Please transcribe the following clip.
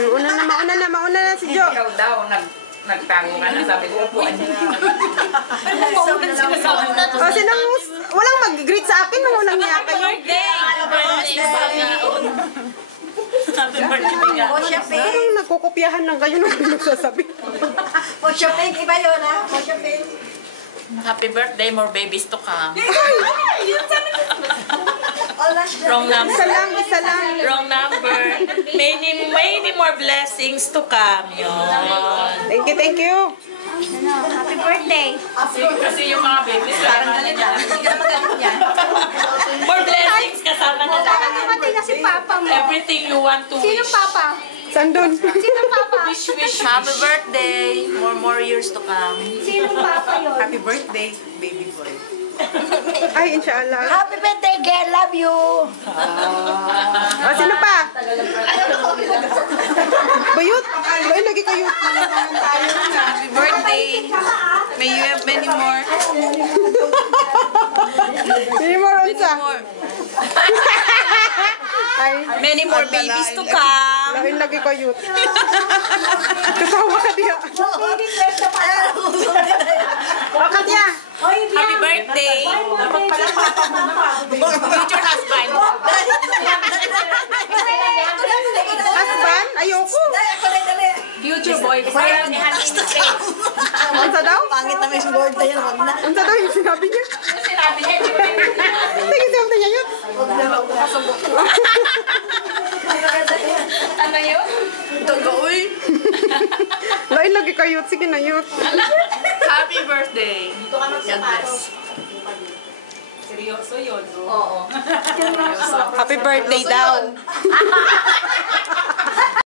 Mauna na si Jo. Ikaw daw, nagtango ka na, sabi ko, upuan niya. Walang mag-greet sa akin nung walang niya kayo. Happy birthday. Parang nagkukopyahan ng kayo nung pinagsasabi. Shopping, iba yun ha? Shopping. Happy birthday, more babies to come. Wrong number. Isa lang. Wrong number. Many more blessings to come. Yun. Thank you. Happy birthday. Kasi yung mga babies, parang ganyan. Hindi ka magaling yan. More blessings kasama na Parang namatay na si Papa mo. everything you want to wish. Sinong Papa? Sandun. Sinong Papa? Wish. Happy birthday. More years to come. Sinong Papa yun? Happy birthday, baby boy. Ay, inshallah. Happy birthday, girl. Love you. Sino pa? Bayot. Bayot lagi kayo. Happy birthday. May you have many more. Many more unsa. Ay, Many more babies to come. lain lagi kayo. Kasawa ka diya. Bakit niya? Happy birthday. Future husband. Husband? Ayoko. Future boyfriend. Unsa daw? Pangit na may board na yun. Wag na. Unsa daw yung sinabi niya? Sinabi niya, Sige, sabi niya yun. ano yun? Uy! Lain lagi kayo. Sige na yun. Happy birthday. God bless. Seryoso yun. Oo. Happy birthday daw.